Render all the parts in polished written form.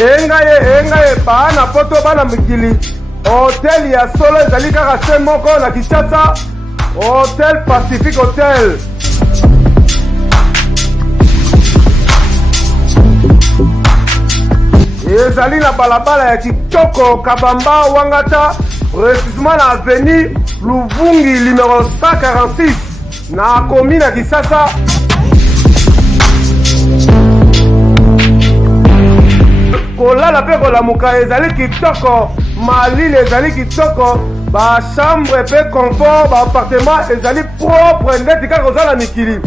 engaye bana poto bana mikili hotel ya solo ezali kaka se moko na Kinshasa, Hotel Pacific Hotel. Ezali na balabala ya Kitoko Kabamba Wangata, précisément na avenue Luvungi numéro 146 na commune ya Kinshasa. Kolala pe kolamuka ezali kitoko, malili ezali kitoko, ba chambre pe confort, ba appartement ezali propre ndeti kaka kozala mikili.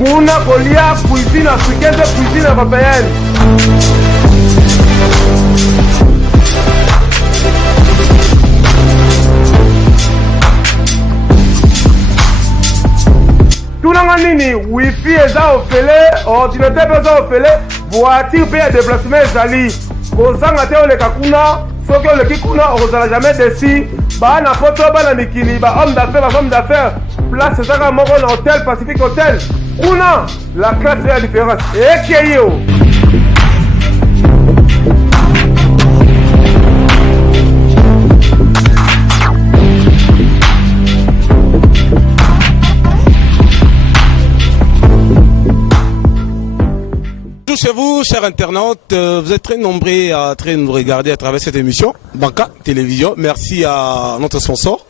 Kuna kolia cuisine africaine de cuisine européenne. Tunanga nini wifi eza ofele, ordinateur eza ofele, voiture pe ya déplacement ezali. Kozanga te oleka kuna, soki oleki kuna ozala jamais déçu. Bana poto bana mikili, ba homme d'affaires, ba femme d'affaires. Place ezaka moko na Hotel Pacific Hotel. Una, la classe est la différence. Et qui est yo? Chez vous, chers internautes, vous êtes très nombreux à nous regarder à travers cette émission, Banca Télévision. Merci à notre sponsor,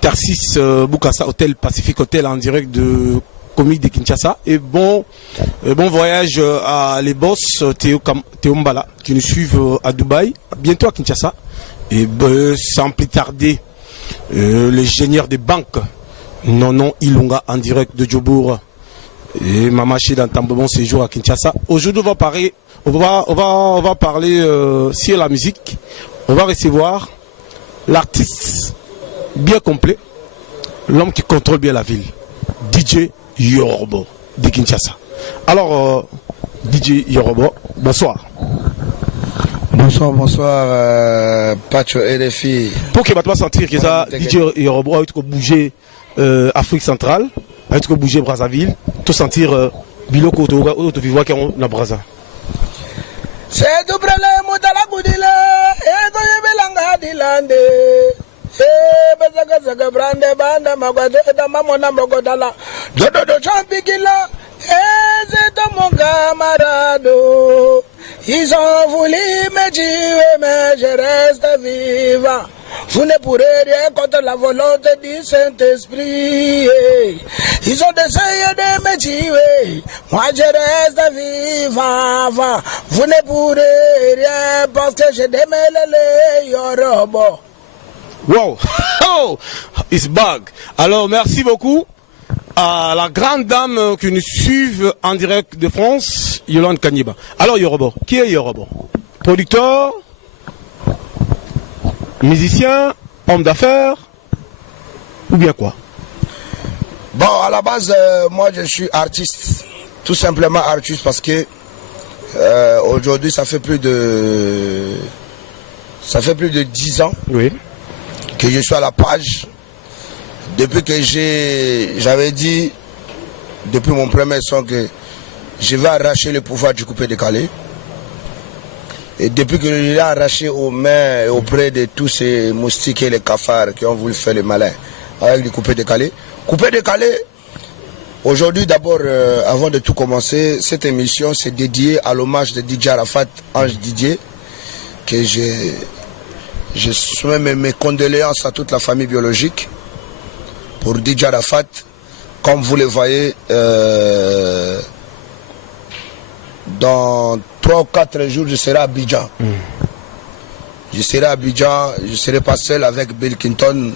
Tarsis Bukasa Hotel Pacific Hotel en direct de comique de Kinshasa. Et bon voyage à les boss Théo Mbala qui nous suivent à Dubaï, bientôt à Kinshasa. Et sans plus tarder, les génieurs des banques, Nonon Ilunga en direct de Djobour. Et Mamachi dans un bon séjour à Kinshasa. Aujourd'hui, on va parler sur la musique. On va recevoir l'artiste bien complet, l'homme qui contrôle bien la ville, DJ Yorobo de Kinshasa. Alors, DJ Yorobo, bonsoir. Bonsoir, Pacho RFI. Pour que tu sentir que ça, DJ Yorobo a bouger Afrique centrale, a bouger Brazzaville, tout sentir Biloko to vivre qui on a Brazza. C'est du problème de la goudile et de Belanga dilande. Eh bezaga brande banda magade da mamona mogodala. Dodo champigila et c'est mon camarade. Ils ont voulu me tuer mais je reste vivant. Vous ne pourrez rien contre la volonté du Saint-Esprit. Ils ont essayé de me tuer. Moi je reste vivant. Vous ne pourrez rien parce que je démêle les Yorobo. Wow! Oh! It's back. Alors merci beaucoup à la grande dame qui nous suit en direct de France, Yolande Kaniba. Alors Yorobo, qui est Yorobo? Producteur, musicien, homme d'affaires, ou bien quoi? Bon, à la base, moi je suis artiste. Tout simplement artiste parce que aujourd'hui ça fait plus de 10 ans que je suis à la page. Depuis que j'avais dit, depuis mon premier son, que je vais arracher le pouvoir du coupé-décalé. Et depuis que je l'ai arraché aux mains et auprès de tous ces moustiques et les cafards qui ont voulu faire le malin avec le coupé-décalé. Coupé-décalé, aujourd'hui d'abord, avant de tout commencer, cette émission c'est dédié à l'hommage de DJ Arafat, Ange Didier, que je soumets mes condoléances à toute la famille biologique. Pour DJ Arafat, comme vous le voyez, dans 3 ou 4 jours, je serai à Abidjan. Je serai à Abidjan, je ne serai pas seul avec Bill Clinton.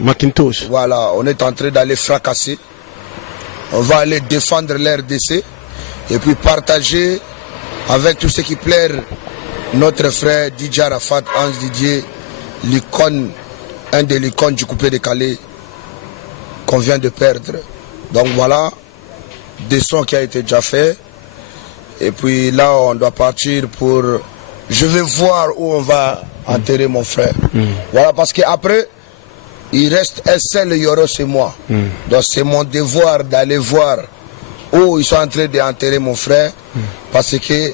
Macintosh. Voilà, on est en train d'aller fracasser. On va aller défendre l'RDC et puis partager avec tous ceux qui plairent notre frère DJ Arafat, Ange Didier, l'icône, un des icônes du coupé-décalé qu'on vient de perdre. Donc voilà, des sons qui a été déjà fait. Et puis là, on doit partir pour... Je vais voir où on va enterrer mon frère. Voilà, parce qu'après, il reste un seul Yoro chez moi. Donc c'est mon devoir d'aller voir où ils sont en train d'enterrer mon frère. Parce que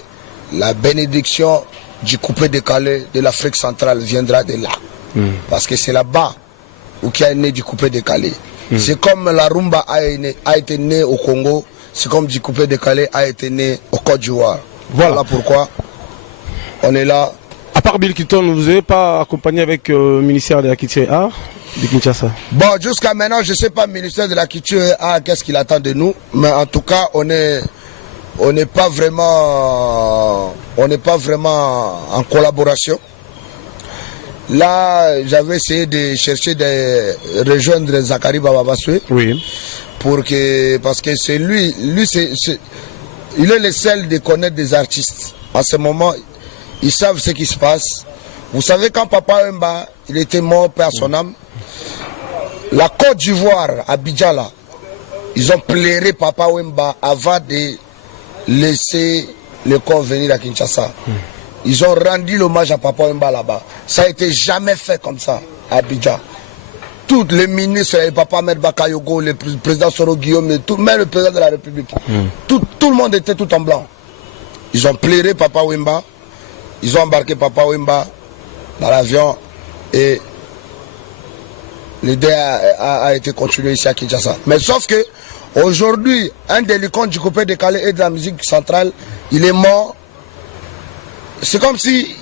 la bénédiction du coupé décalé de l'Afrique centrale viendra de là. Parce que c'est là-bas où il y a né du coupé décalé. C'est comme la rumba a été née au Congo, c'est comme du coupé décalé a été né au Côte d'Ivoire. Voilà pourquoi on est là. À part Bill Clinton, vous n'avez pas accompagné avec le ministère de la Culture et Arts de Kinshasa? Bon, jusqu'à maintenant, je ne sais pas, le ministère de la Culture et Arts, qu'est-ce qu'il attend de nous. Mais en tout cas, on n'est pas vraiment en collaboration. Là, j'avais essayé de chercher de rejoindre Zakari Bababaswe. Oui. Parce que c'est lui il est le seul de connaître des artistes. En ce moment, ils savent ce qui se passe. Vous savez, quand Papa Wemba, il était mort, paix à son âme, la Côte d'Ivoire, à Bidjala, ils ont pleuré Papa Wemba avant de laisser le corps venir à Kinshasa. Ils ont rendu l'hommage à Papa Wemba là-bas. Ça a été jamais fait comme ça à Abidjan. Tous les ministres, le Papa Ahmed Bakayogo, le président Soro Guillaume, même le président de la République, tout le monde était tout en blanc. Ils ont pleuré Papa Wemba, ils ont embarqué Papa Wemba dans l'avion et l'idée a été continuée ici à Kinshasa. Mais sauf que aujourd'hui, un des icônes du coupé décalé et de la musique centrale, il est mort. C'est comme si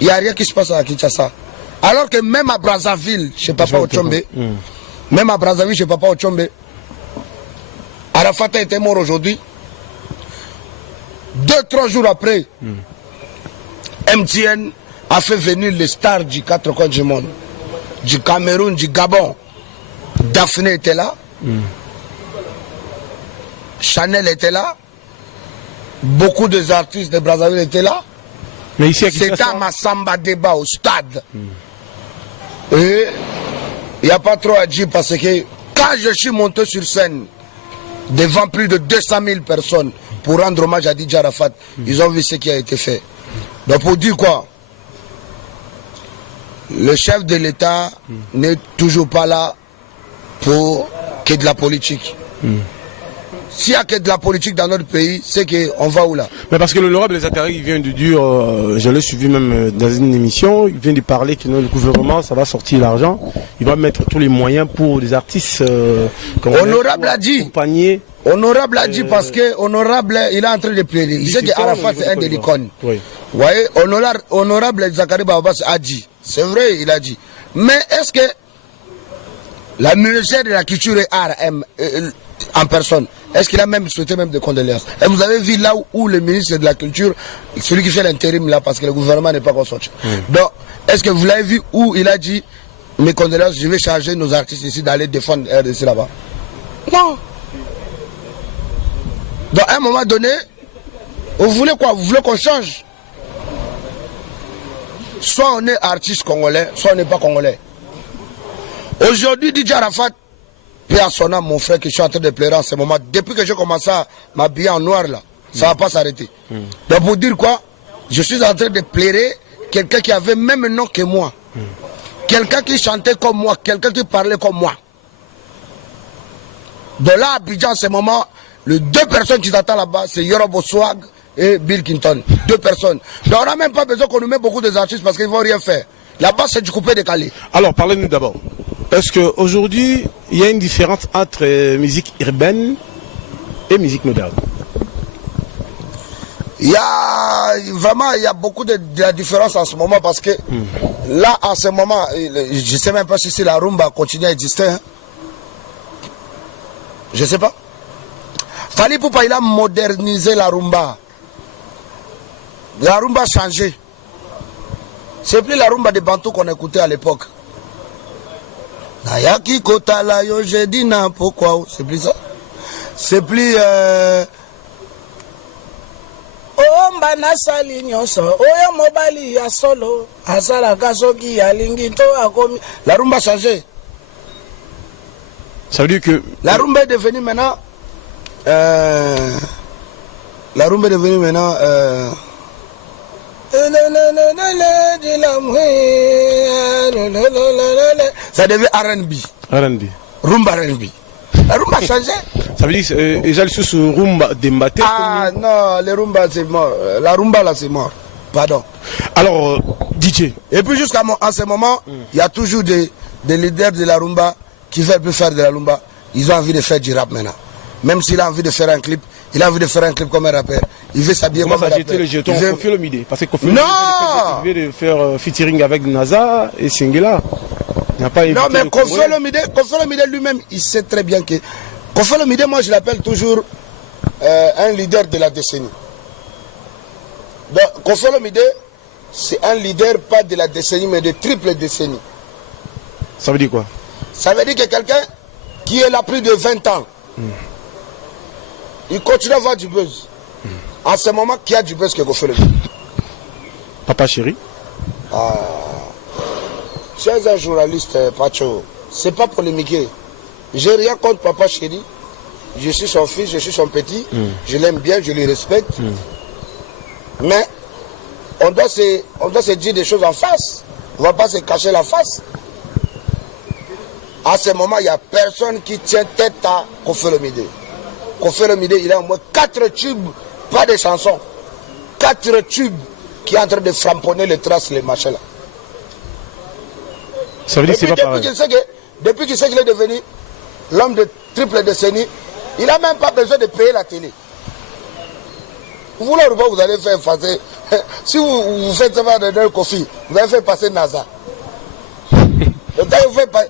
il n'y a rien qui se passe à Kinshasa. Alors que même à Brazzaville, chez Papa Ochombe, même à Brazzaville, chez Papa Ochombe, Arafat était mort aujourd'hui. 2-3 jours après, MTN a fait venir les stars du 4 coins du monde, du Cameroun, du Gabon. Daphné était là, Chanel était là, beaucoup des artistes de Brazzaville étaient là. C'était un Massamba débat au stade. Et il n'y a pas trop à dire parce que quand je suis monté sur scène devant plus de 200 000 personnes pour rendre hommage à Didier Arafat, ils ont vu ce qui a été fait. Donc pour dire quoi, le chef de l'État n'est toujours pas là pour qu'il y ait de la politique. S'il y a que de la politique dans notre pays, c'est qu'on va où là? Mais parce que l'honorable Zakari, il vient de dire, je l'ai suivi même dans une émission, il vient de parler que le gouvernement, ça va sortir l'argent, il va mettre tous les moyens pour les artistes. Honorable a dit. Honorable a dit parce que Honorable, il est en train de plaider. Il sait qu'Arafat c'est un des icônes. Oui. Vous voyez, Honorable Zakari Babas a dit. C'est vrai, il a dit. Mais est-ce que la ministère de la Culture et Art en personne, est-ce qu'il a même souhaité même des condoléances? Et vous avez vu là où le ministre de la Culture, celui qui fait l'intérim là, parce que le gouvernement n'est pas encore sorti. Donc, est-ce que vous l'avez vu où il a dit, mes condoléances, je vais charger nos artistes ici d'aller défendre RDC là-bas? Non. Donc, à un moment donné, vous voulez quoi? Vous voulez qu'on change? Soit on est artiste congolais, soit on n'est pas congolais. Aujourd'hui, Didier Arafat, puis à son âme, mon frère, que je suis en train de pleurer en ce moment, depuis que j'ai commencé à m'habiller en noir là, ça ne va pas s'arrêter. Donc pour dire quoi, je suis en train de pleurer quelqu'un qui avait même nom que moi. Quelqu'un qui chantait comme moi, quelqu'un qui parlait comme moi. De là à Abidjan en ce moment, les deux personnes qui s'attendent là-bas, c'est Yorobo Swag et Bill Clinton. 2 personnes. Donc on n'a même pas besoin qu'on nous mette beaucoup des artistes parce qu'ils ne vont rien faire. Là-bas, c'est du coupé décalé. Alors, parlez-nous d'abord. Est-ce qu'aujourd'hui, il y a une différence entre musique urbaine et musique moderne? Il y a beaucoup de la différence en ce moment parce que là, en ce moment, je ne sais même pas si la rumba continue à exister. Hein. Je ne sais pas. Fali Poupa, il a modernisé la rumba. La rumba a changé. C'est plus la rumba de Bantou qu'on écoutait à l'époque. Nayaki Kotala yo jedina pourquoi? C'est plus ça. C'est plus Omba nasali nyonso oya mobali ya solo asala kasoki ya lingito akomi. La rumba a changé. Ça veut dire que la rumba est devenue maintenant La rumba est devenue maintenant... Ça devient R&B. R&B. Rumba R&B. La rumba a changé. Ça veut dire que déjà le sous rumba d'Embaté. Ah non, le rumba c'est mort. La rumba là c'est mort. Pardon. Alors, DJ. Et puis jusqu'à ce moment, il y a toujours des leaders de la rumba qui veulent plus faire de la rumba. Ils ont envie de faire du rap maintenant. Même s'il a envie de faire un clip, il a envie de faire un clip comme un rappeur. Il veut s'habiller comme un rappeur. Comment ça jeter le jeton Kofi Olomide? Parce que Kofi Olomide vient de faire featuring avec NASA et Singela. Il n'a pas non mais Kofi Olomide lui-même, il sait très bien que... Kofi Olomide, moi je l'appelle toujours un leader de la décennie. Donc Kofi Olomide, c'est un leader pas de la décennie mais de triple décennie. Ça veut dire quoi? Ça veut dire que quelqu'un qui est là plus de 20 ans, il continue à avoir du buzz. En ce moment, qui a du buzz que Kofi Olomide? Papa Chéri. Chers un journaliste, Pacho, c'est pas polémiquer. J'ai rien contre Papa Chéri. Je suis son fils, je suis son petit. Je l'aime bien, je le respecte. Mais on doit se dire des choses en face. On ne va pas se cacher la face. À ce moment, il n'y a personne qui tient tête à Kofi Olomide. Kofi Olomide, il a au moins 4 tubes, pas de chansons. 4 tubes qui est en train de framponner les traces, les machins là. Ça veut dire que c'est pas pareil. Depuis qu'il sait qu'il est devenu l'homme de triple décennie, il n'a même pas besoin de payer la télé. Vous là, vous allez faire passer. Si vous faites ça de Kofi, vous allez faire passer NASA. Le temps vous faites passer.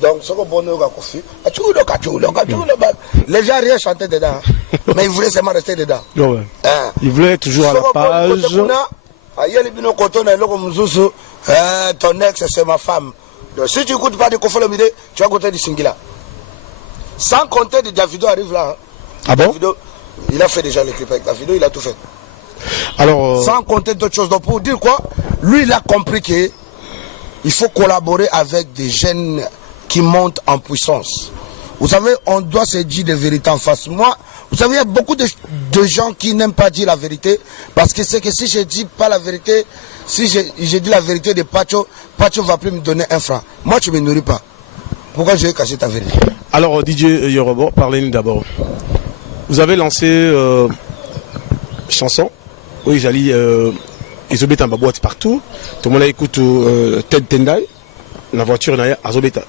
Donc, ce qu'on bonne au Kofi, les gens rien chantaient dedans, mais ils voulaient seulement rester dedans. Ouais. Ils voulaient toujours à la page. Ton ex, c'est ma femme. Donc, si tu n'écoutes pas de Kofi Olomide, tu vas écouter du Singila. Sans compter de Davido arrive là. Ah bon? Davido, il a fait déjà les clips avec Davido, il a tout fait. Alors, sans compter d'autres choses. Donc pour dire quoi, lui il a compris qu'il faut collaborer avec des jeunes qui montent en puissance. Vous savez, on doit se dire des vérités en face. Moi, vous savez, il y a beaucoup de gens qui n'aiment pas dire la vérité parce que c'est que si je dis pas la vérité, si je dis la vérité de Pacho, Pacho va plus me donner un franc. Moi, tu ne me nourris pas. Pourquoi je vais cacher ta vérité? Alors, DJ Yorobo, parlez-nous d'abord. Vous avez lancé chanson. Oui, j'allais ils ont en boîte partout. Tout le monde écoute Ted Tendai. La voiture n'a pas azobeta.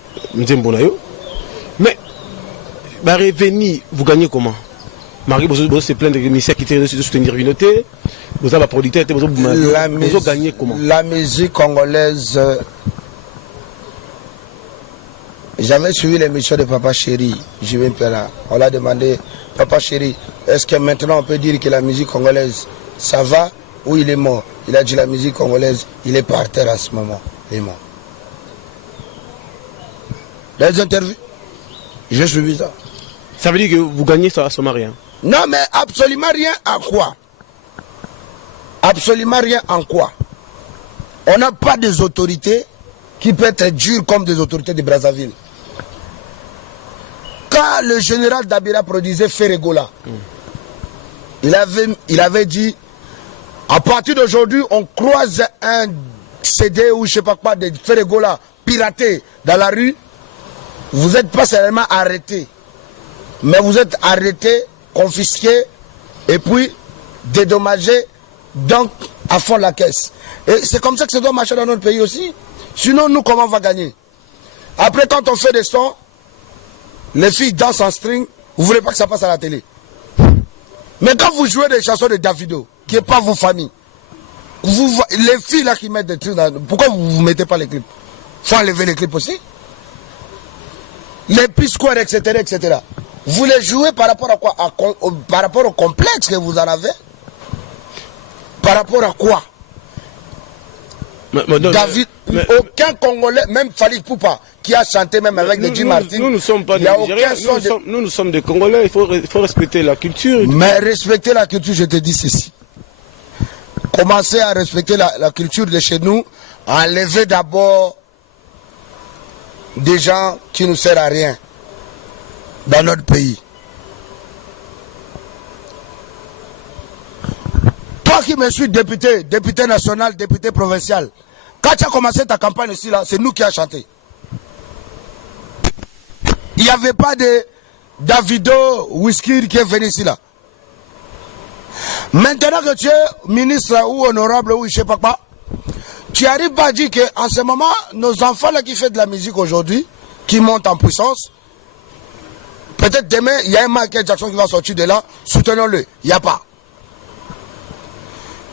Mais, bah, revenu, vous gagnez comment? Marie, vous c'est plein de ministères qui étaient de soutenir Vinoté. Vous avez la producteur, vous gagnez comment? La musique congolaise. J'avais suivi l'émission de Papa Chéri, Jimmy Pella. On l'a demandé, Papa Chéri, est-ce que maintenant on peut dire que la musique congolaise, ça va ou il est mort? Il a dit la musique congolaise, il est par terre à ce moment, il est mort. Dans les interviews, j'ai suivi ça. Ça veut dire que vous gagnez ça à ce rien? Non, mais absolument rien en quoi? Absolument rien en quoi? On n'a pas des autorités qui peuvent être dures comme des autorités de Brazzaville. Quand le général Dabira produisait Ferregola, il avait dit, à partir d'aujourd'hui, on croise un CD ou je ne sais pas quoi de Ferregola piraté dans la rue, vous n'êtes pas seulement arrêté, mais vous êtes arrêté, confisqué et puis dédommagé, donc à fond la caisse. Et c'est comme ça que ça doit marcher dans notre pays aussi. Sinon, nous, comment on va gagner? Après, quand on fait des sons, les filles dansent en string, vous ne voulez pas que ça passe à la télé. Mais quand vous jouez des chansons de Davido, qui n'est pas vos familles, les filles là qui mettent des trucs, pourquoi vous ne mettez pas les clips? Il faut enlever les clips aussi. Les P-Square, etc., etc. Vous les jouez par rapport à quoi? Par rapport au complexe que vous en avez? Par rapport à quoi? David, aucun Congolais, même Fali Poupa, qui a chanté même avec des Jim Martin. Nous ne sommes pas des Nigériens, nous sommes des Congolais, il faut respecter la culture. Mais respecter la culture, je te dis ceci. Commencez à respecter la culture de chez nous, enlevez d'abord des gens qui ne servent à rien dans notre pays. Toi qui me suis député national, député provincial, quand tu as commencé ta campagne ici, là, c'est nous qui avons chanté. Il n'y avait pas de Davido, Whisky qui est venu ici là. Maintenant que tu es ministre ou honorable ou je ne sais pas quoi, tu arrives pas à dire qu'en ce moment, nos enfants là qui font de la musique aujourd'hui, qui montent en puissance, peut-être demain, il y a un Michael Jackson qui va sortir de là, soutenons-le. Il n'y a pas.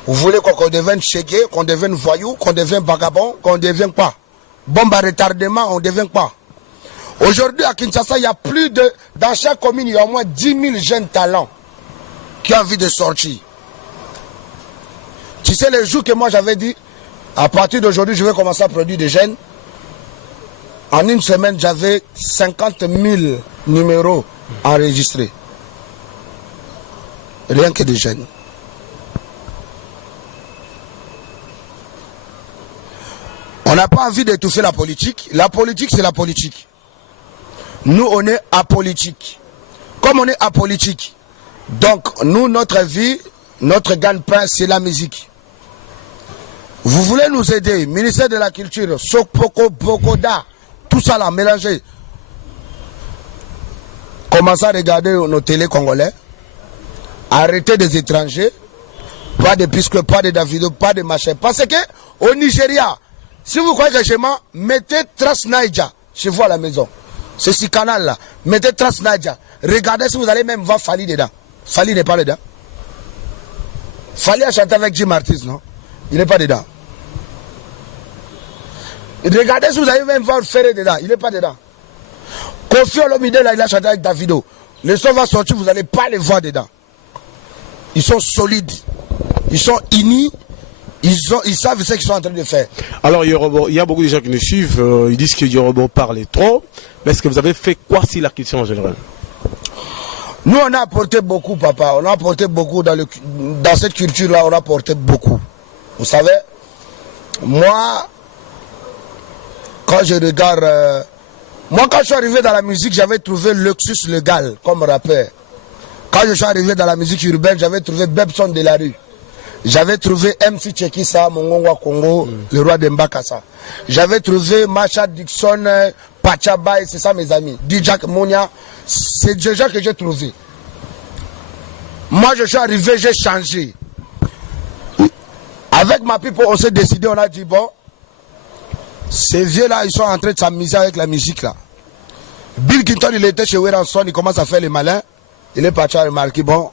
Vous voulez qu'on devienne chégué, qu'on devienne voyou, qu'on devienne vagabond, qu'on ne devienne pas. Bombe à retardement, on ne devient pas. Aujourd'hui, à Kinshasa, il y a plus de... Dans chaque commune, il y a au moins 10 000 jeunes talents qui ont envie de sortir. Tu sais, les jours que moi j'avais dit, à partir d'aujourd'hui, je vais commencer à produire des jeunes. En une semaine, j'avais 50 000 numéros enregistrés. Rien que des jeunes. On n'a pas envie d'étouffer la politique. La politique, c'est la politique. Nous, on est apolitique. Comme on est apolitique, donc nous, notre vie, notre gagne-pain, c'est la musique. Vous voulez nous aider, ministère de la Culture, Sokpoko, Bokoda, tout ça là, mélangé. Commencez à regarder nos télé congolais. Arrêtez des étrangers. Pas de Pisque, pas de Davido, pas de machin. Parce que au Nigeria, si vous croyez que chez moi, mettez Transnaija chez vous à la maison. C'est ce canal là. Mettez Transnaija. Regardez si vous allez même voir Fali dedans. Fali n'est pas dedans. Fali a chanté avec Jim Martis, non? Il n'est pas dedans. Regardez si vous allez même voir Ferré dedans. Il n'est pas dedans. Kofi Olomide là, il a chanté avec Davido. Le son va sortir, vous n'allez pas les voir dedans. Ils sont solides. Ils sont unis. Ils savent ce qu'ils sont en train de faire. Alors, il y a beaucoup de gens qui nous suivent. Ils disent que Yorobo parle trop. Mais est-ce que vous avez fait quoi si la question en général? Nous, on a apporté beaucoup, papa. On a apporté beaucoup dans cette culture-là. On a apporté beaucoup. Vous savez, moi, quand je regarde... moi, quand je suis arrivé dans la musique, j'avais trouvé Luxus Légal comme rappeur. Quand je suis arrivé dans la musique urbaine, j'avais trouvé Bebson de la rue. J'avais trouvé MC Tchekissa, Mongongwa Congo, le roi de Mbakassa. J'avais trouvé Macha Dixon, Pachabay, c'est ça mes amis. Dijak Monia, c'est des gens que j'ai trouvé. Moi je suis arrivé, j'ai changé. Avec ma people, on s'est décidé, on a dit bon, ces vieux là, ils sont en train de s'amuser avec la musique là. Bill Clinton, il était chez Weranson, il commence à faire les malins. Il est parti à remarquer, bon,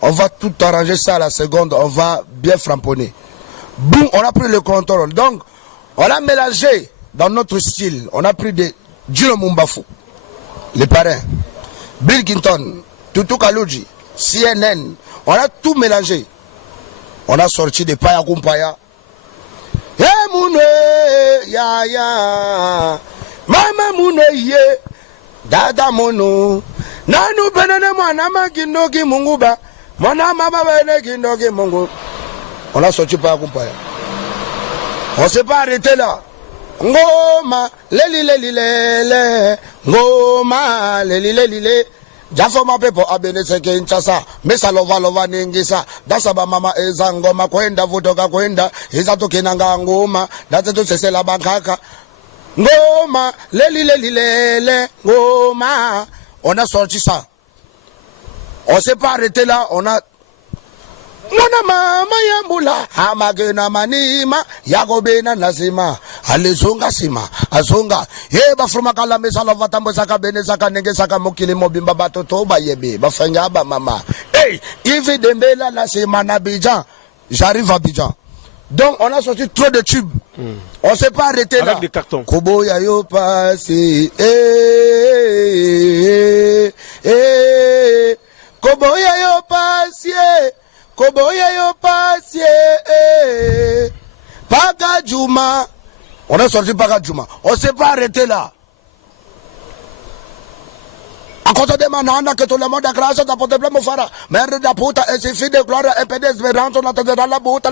on va tout arranger ça à la seconde, on va bien framponner. Boum, on a pris le contrôle. Donc, on a mélangé dans notre style. On a pris des Djilo Mumbafu, les parrains, Bill Clinton, Tutu Kaluji, CNN. On a tout mélangé. On a sorti des Paya Kumpaya. Eh moune, ya ya, mama moune ye, dada mono, nanu benene mwana maginogi munguba. On a sorti par Kumpaya. On ne s'est pas arrêté là. Ngoma, lelilelilele, ngoma, lelilelile. Jafoma pepo abene seke inchasa. Mesa lova ningisa. Dasa ba mama eza ngoma kwenda vutoka kwenda. Eza tokenanga ngoma. Dasa to sese la bankaka. Ngoma, lelilelilele, ngoma. On a sorti ça. On ne s'est pas arrêté là, on a... Mwana mama yambula, hamagena manima, yagobena nazima, alezonga sima, azonga, yeba fruma kala mesa lova tambo saka bene saka nenge saka mokili mobimba batoto ba yebe, bafanya ba mama. Hey, Yves Dembela la sema na Abidjan, j'arrive à Abidjan. Donc on a sorti trop de tubes. On ne s'est pas arrêté là. Avec des cartons. Kobo yayo passé, Koboya yo pasie, Paga Juma. On a sorti Paga Juma. On ne s'est pas arrêté là. A cause de manana que tout le monde a grâce à porter plein mon fara. Mère de puta, et c'est fille de gloire, et pédé, espérance, on attendait dans la boute,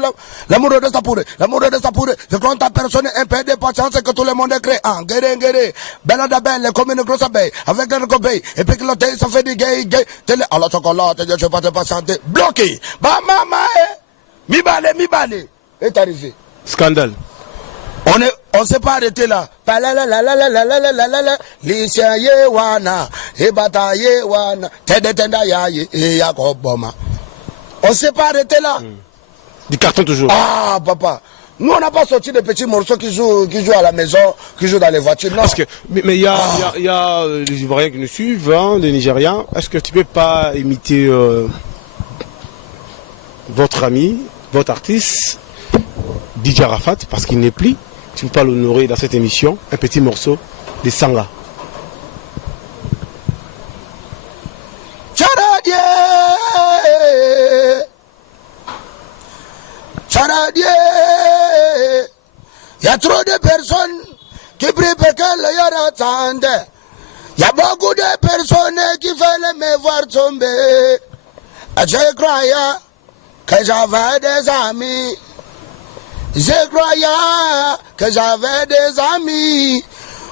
l'amour de sa pourre, l'amour de sa pourre. Je compte ta personne, un peu de patience que tout le monde est créé. Ah, guéré, belle de belle, comme une grosse abeille, avec un copain, et puis que l'hôtel, ça fait des gays, télé, à la chocolat, je vais pas te patienter, bloqué. Bah, maman, mi balé, est arrivé. Scandale. On s'est pas arrêté là. Lissia yewana, ebata yewana, tenda yaye, et yakoboma. On s'est pas arrêté là. Du carton toujours. Ah, papa. Nous, on n'a pas sorti de petits morceaux qui jouent à la maison, qui jouent dans les voitures. Non. Parce que, mais il y a les Ivoiriens qui nous suivent, hein, les Nigérians. Est-ce que tu peux pas imiter votre ami, votre artiste, DJ Arafat, parce qu'il n'est plus? Tu ne peux pas l'honorer dans cette émission, un petit morceau de Sanga. Charadie, il y a trop de personnes qui prient pour que le yara attende. Il y a beaucoup de personnes qui veulent me voir tomber. Je croyais que j'avais des amis. Je croyais que j'avais des amis.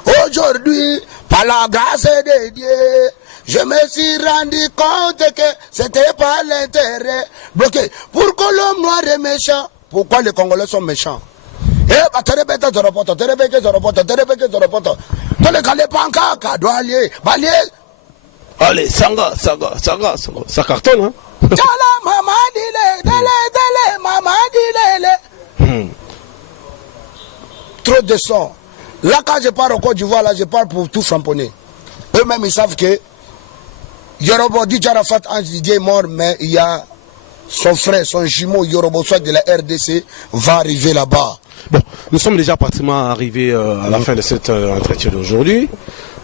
Aujourd'hui, par la grâce de Dieu, je me suis rendu compte que c'était pas l'intérêt. Bloqué. Pourquoi l'homme noir est méchant? Pourquoi les Congolais sont méchants? Eh, bah, tu répètes, tu reportes. Tu les calais pas encore, doit aller. Allez, Sanga, ça cartonne, hein? Maman, dile, maman, dile. Trop de sons. Là, quand je pars au Côte d'Ivoire, là, je pars pour tout framponner. Eux-mêmes, ils savent que Yorobo DJ Arafat Ange Didier est mort, mais il y a son frère, son jumeau Yorobo soit de la RDC, va arriver là-bas. Bon, nous sommes déjà pratiquement arrivés à la fin de cet entretien d'aujourd'hui.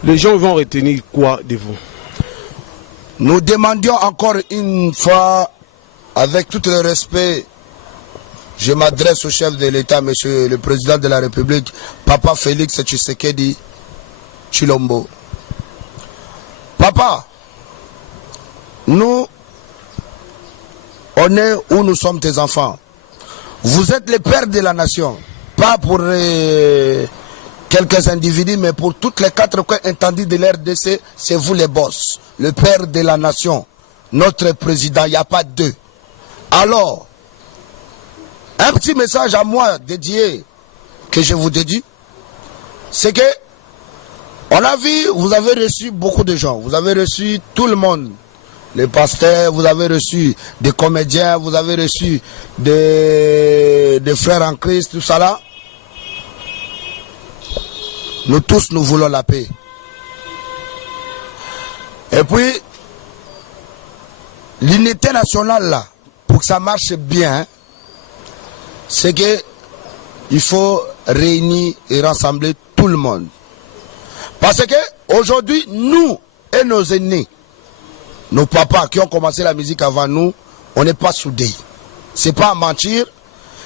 Les gens vont retenir quoi de vous? Nous demandions encore une fois, avec tout le respect, je m'adresse au chef de l'État, monsieur le président de la République, Papa Félix Tshisekedi Tshilombo. Papa, nous, on est où nous sommes tes enfants. Vous êtes les pères de la nation, pas pour quelques individus, mais pour toutes les quatre coins intendus de l'RDC, c'est vous les boss, le père de la nation, notre président, il n'y a pas deux. Alors, un petit message à moi dédié, que je vous dédie, c'est que, on a vu, vous avez reçu beaucoup de gens, vous avez reçu tout le monde, les pasteurs, vous avez reçu des comédiens, vous avez reçu des frères en Christ, tout ça là. Nous tous, nous voulons la paix. Et puis, l'unité nationale là, pour que ça marche bien, c'est que il faut réunir et rassembler tout le monde. Parce que aujourd'hui, nous et nos aînés, nos papas qui ont commencé la musique avant nous, on n'est pas soudés. C'est pas à mentir,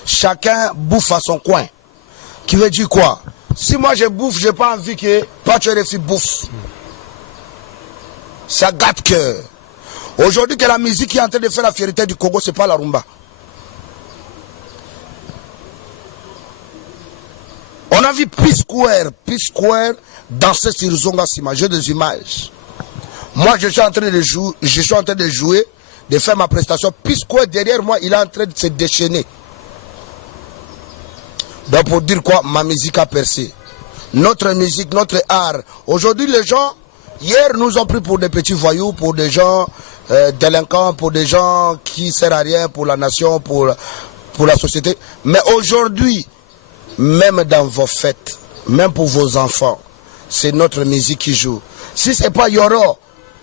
chacun bouffe à son coin. Qui veut dire quoi? Si moi je bouffe, j'ai pas envie que toi tu refus bouffe. Ça gâte cœur. Aujourd'hui que la musique qui est en train de faire la fierté du Congo, c'est pas la rumba. On a vu P-Square danser sur Zonga Sima, jeu des images. Moi, je suis en train de jouer, de faire ma prestation. P-Square derrière moi, il est en train de se déchaîner. Donc pour dire quoi, ma musique a percé. Notre musique, notre art. Aujourd'hui, les gens, hier, nous ont pris pour des petits voyous, pour des gens délinquants, pour des gens qui ne servent à rien pour la nation, pour la société. Mais aujourd'hui, même dans vos fêtes, même pour vos enfants, c'est notre musique qui joue. Si ce n'est pas Yoro,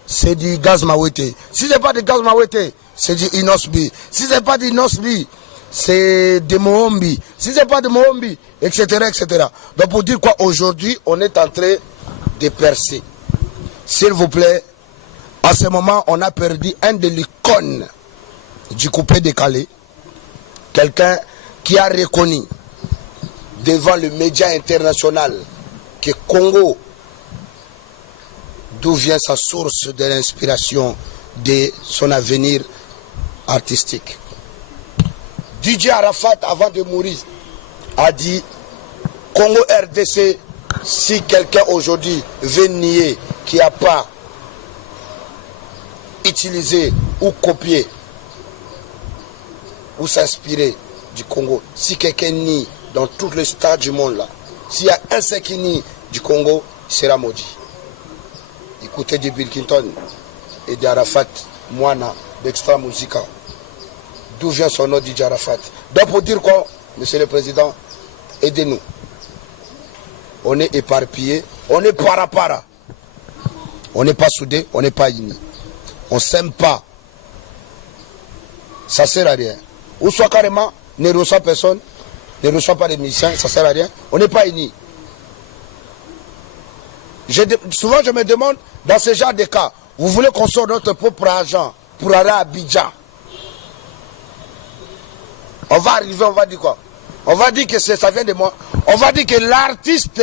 c'est du Gaz Mawete. Si ce n'est pas du Gaz Mawete, c'est du Inosbi. Si ce n'est pas du Inosbi, c'est de Mohombi. Si ce n'est pas de Mohombi, etc., etc. Donc pour dire quoi, aujourd'hui, on est en train de percer. S'il vous plaît, à ce moment, on a perdu un de l'icône du coupé décalé. Quelqu'un qui a reconnu devant le média international que Congo d'où vient sa source de l'inspiration de son avenir artistique. DJ Arafat, avant de mourir, a dit Congo RDC, si quelqu'un aujourd'hui veut nier qu'il n'y a pas utilisé ou copié ou s'inspirer du Congo, si quelqu'un nie dans tous les stades du monde là, s'il y a un seul qui nie du Congo, il sera maudit. Écoutez de Bill Clinton et d'Arafat, Moana, d'Extra Musica. D'où vient son nom DJ Arafat? Donc pour dire quoi, Monsieur le Président, aidez-nous. On est éparpillés, on est para. On n'est pas soudés, on n'est pas unis. On ne s'aime pas. Ça ne sert à rien. Ou soit carrément, ne reçoit personne, ne reçoit pas les musiciens, ça ne sert à rien. On n'est pas unis. Souvent je me demande, dans ce genre de cas, vous voulez qu'on sorte notre propre argent pour aller à Abidjan. On va arriver, on va dire quoi? On va dire que ça vient de moi. On va dire que l'artiste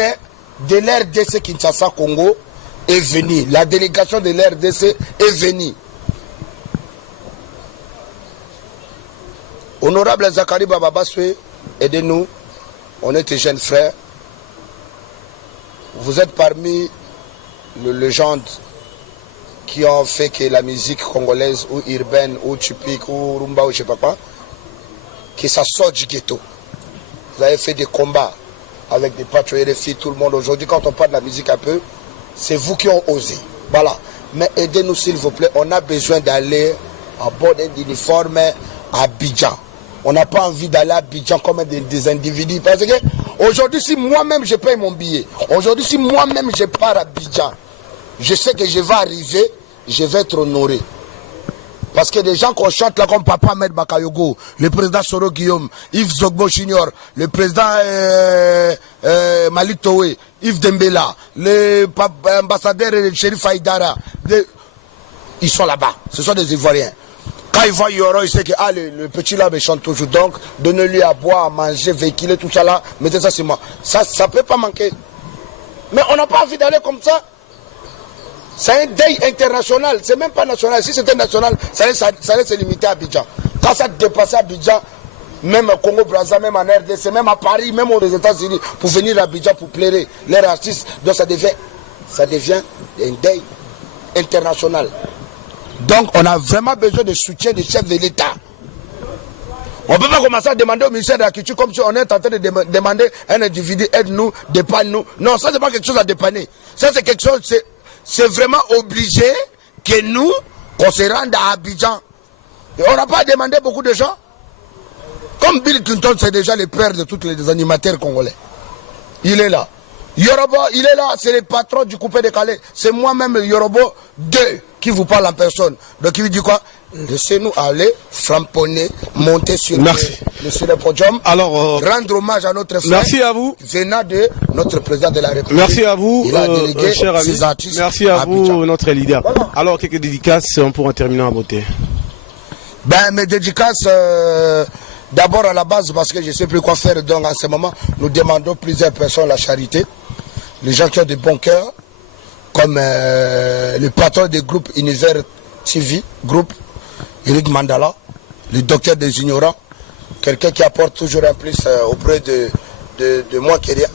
de l'RDC Kinshasa Congo est venu. La délégation de l'RDC est venue. Honorable Zakari Bababaswe, aidez-nous. On est des jeunes frères. Vous êtes parmi les légendes qui ont fait que la musique congolaise ou urbaine ou typique ou rumba ou je sais pas quoi, que ça sort du ghetto. Vous avez fait des combats avec des patrouilles de filles, tout le monde. Aujourd'hui, quand on parle de la musique un peu, c'est vous qui ont osé. Voilà. Mais aidez-nous s'il vous plaît. On a besoin d'aller à bord d'un uniforme à Abidjan. On n'a pas envie d'aller à Abidjan comme des individus. Parce que aujourd'hui, si moi-même je paye mon billet, aujourd'hui, si moi-même je pars à Abidjan, je sais que je vais arriver, je vais être honoré. Parce que des gens qu'on chante là comme Papa Ahmed Bakayogo, le président Soro Guillaume, Yves Zogbo Junior, le président Malik Towe, Yves Dembela, l'ambassadeur Chérif Haïdara, ils sont là-bas, ce sont des Ivoiriens. Quand il voit Yoro, il sait que le petit là me chante toujours. Donc, donnez-lui à boire, à manger, véhiculer, tout ça là, mettez ça sur moi. Ça ne peut pas manquer. Mais on n'a pas envie d'aller comme ça. C'est un deuil international, c'est même pas national. Si c'était national, ça allait se limiter à Abidjan. Quand ça dépassait Abidjan, même au Congo-Brazza, même en RDC, même à Paris, même aux États-Unis, pour venir à Abidjan pour plaire leurs artistes, donc ça devient un deuil international. Donc on a vraiment besoin de soutien des chefs de l'État. On ne peut pas commencer à demander au ministère de la Culture comme si on est en train de demander à un individu, aide-nous, dépanne-nous. Non, ça c'est pas quelque chose à dépanner. Ça c'est quelque chose, c'est vraiment obligé que nous, qu'on se rende à Abidjan. Et on n'a pas demandé beaucoup de gens. Comme Bill Clinton, c'est déjà le père de tous les animateurs congolais. Il est là. Yorobo, il est là, c'est le patron du coupé décalé. C'est moi-même, le Yorobo 2, qui vous parle en personne. Donc il dit quoi? Laissez-nous aller, framponner, monter sur le podium. Alors, rendre hommage à notre frère. Merci à vous. Venant de notre président de la République. Merci à vous, il a délégué cher ami. Merci à vous, notre leader. Voilà. Alors, quelques dédicaces pour en terminer en beauté. Ben, mes dédicaces, d'abord à la base, parce que je ne sais plus quoi faire. Donc, en ce moment, nous demandons plusieurs personnes la charité. Les gens qui ont de bons cœurs, comme le patron du groupe Univers TV, groupe Eric Mandala, le docteur des ignorants, quelqu'un qui apporte toujours un plus auprès de moi qui rien.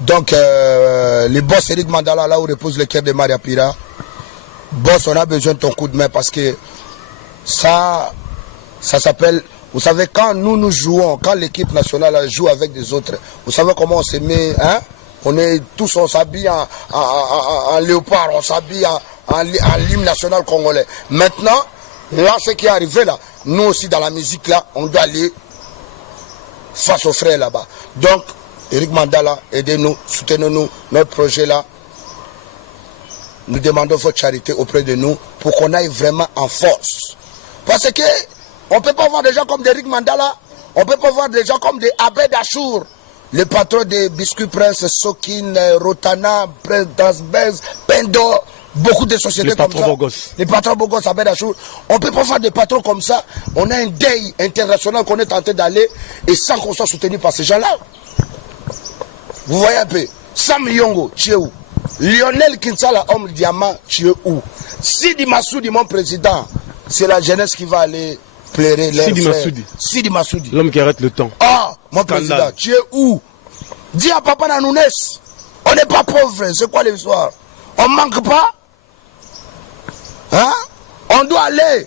Donc, le boss Eric Mandala, là où repose le cœur de Maria Pira, boss, on a besoin de ton coup de main parce que ça s'appelle, vous savez, quand nous jouons, quand l'équipe nationale joue avec des autres, vous savez comment on se met, hein? On s'habille en léopard, on s'habille en l'hymne national congolais. Maintenant, là, ce qui est arrivé là, nous aussi dans la musique là, on doit aller face aux frères là-bas. Donc, Eric Mandala, aidez-nous, soutenez-nous, notre projet là. Nous demandons votre charité auprès de nous pour qu'on aille vraiment en force. Parce que on ne peut pas voir des gens comme Eric Mandala, on ne peut pas voir des gens comme des Abed Achour, le patron des Biscuits Prince, Sokin, Rotana, Prince Dansbez, Pendo, beaucoup de sociétés comme ça. Les patrons Bogos, Abed Achour. On ne peut pas voir des patrons comme ça. On a un deuil international qu'on est tenté d'aller et sans qu'on soit soutenu par ces gens-là. Vous voyez un peu. Sam Yongo, Tchéou, Lionel Kinsala, homme diamant, tu es où? Sidi Massoudi, mon président, c'est la jeunesse qui va aller pleurer leur Sidi frère. Massoudi. Sidi Massoudi. L'homme qui arrête le temps. Ah, mon Scandale. président, tu es où? Dis à Papa Nanounès, on n'est pas pauvre, c'est quoi l'histoire? On manque pas? Hein? On doit aller.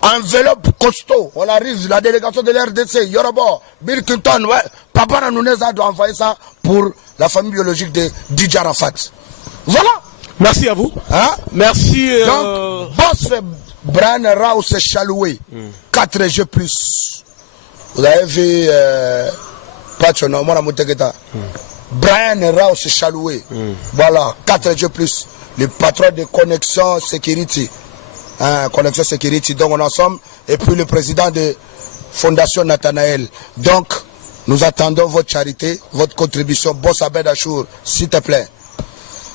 Enveloppe costaud. On arrive, la délégation de l'RDC, Yoruba, Bill Clinton, ouais. Papa Nanounès doit envoyer ça pour la famille biologique de DJ Arafat. Voilà. Merci à vous. Hein? Merci. Donc, boss Brian Rao s'est chaloué. 4 jeux plus. Vous avez vu Pachono, moi la Mouteketa. Brian Rao s'est chaloué. Voilà, 4 jeux plus. Le patron de Connexion Security. Connexion Security, donc on est ensemble. Et puis le président de Fondation Nathanaël. Donc, nous attendons votre charité, votre contribution. Boss Abed Achour, s'il te plaît.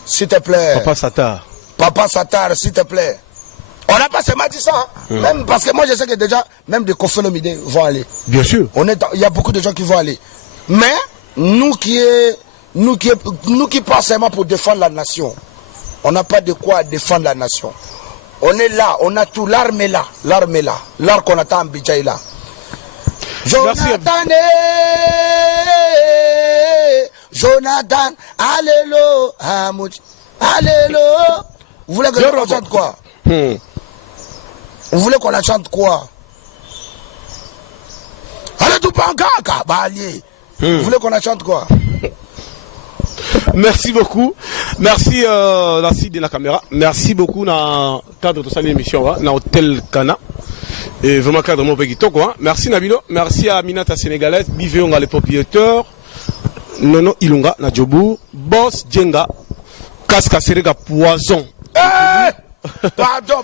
S'il te plaît. Papa Satar. Papa Satar, s'il te plaît. On n'a pas seulement dit ça. Même parce que moi, je sais que déjà, même des Kofelomide vont aller. Bien sûr. Il y a beaucoup de gens qui vont aller. Mais, nous qui pensons seulement pour défendre la nation, on n'a pas de quoi défendre la nation. On est là, on a tout. L'arme est là. L'arme est là. L'arme qu'on attend en Bidja est là. Jonathan, allélo, Hamoud, allélo. Vous voulez qu'on la chante quoi? Vous voulez qu'on la chante quoi? Allez tout pankaka, balier. Vous voulez qu'on la chante quoi? Merci beaucoup. Merci la site de la caméra. Merci beaucoup dans le cadre de cette émission dans Hôtel Cana. Et vraiment cadre mon petit quoi. Merci Nabilo. Merci à Minata sénégalaise, Biveonga les propriétaires. Nono Ilunga na Djobour, Boss Djenga, Kaska Serega Poison. Pardon.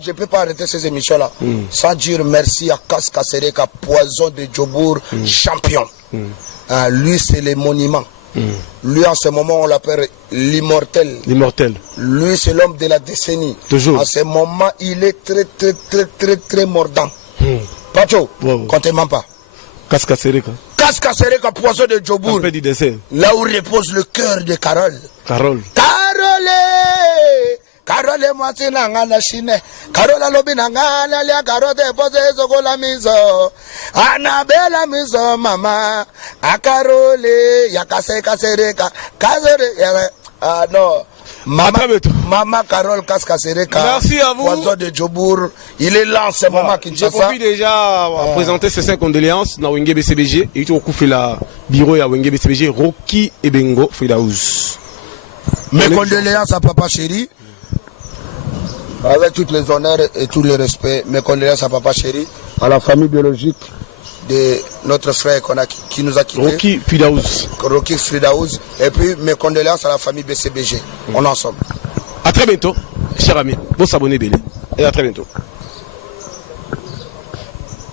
Je peux pas arrêter ces émissions-là sans dire merci à Kaska Serega Poison de Djobour, champion. Lui, c'est le monument. Lui, en ce moment, on l'appelle l'immortel. L'immortel. Lui, c'est l'homme de la décennie. Toujours. En ce moment, il est très mordant. Pacho, comptez-moi pas. Kaska Serega. Kaska Serega Poison de Djobour. Là où repose le cœur de Carole. Carole moi c'est nangana chine. Carole lobi nangana lia carotte pose sokola miso. Anabela miso mama. A Carole yakaseka sereka. Kazere ah non. Maman Carole Kaska Sereka. Merci à vous. Poison de Djobour. Il est là en ce moment qui je profite déjà à présenter ces 5 condoléances dans Wenge BCBG. Et tu as la bureau à Wenge BCBG. Rocky Ebengo Fridaous. Mes condoléances à Papa Chéri. Avec tous les honneurs et tous les respects, mes condoléances à Papa Chéri, à la famille biologique de notre frère qui nous a quittés. Rocky Fridaous. Rocky Fridaous. Et puis mes condoléances à la famille BCBG. On est ensemble. À très bientôt, chers amis. Bon s'abonner, Bélé. Et à très bientôt.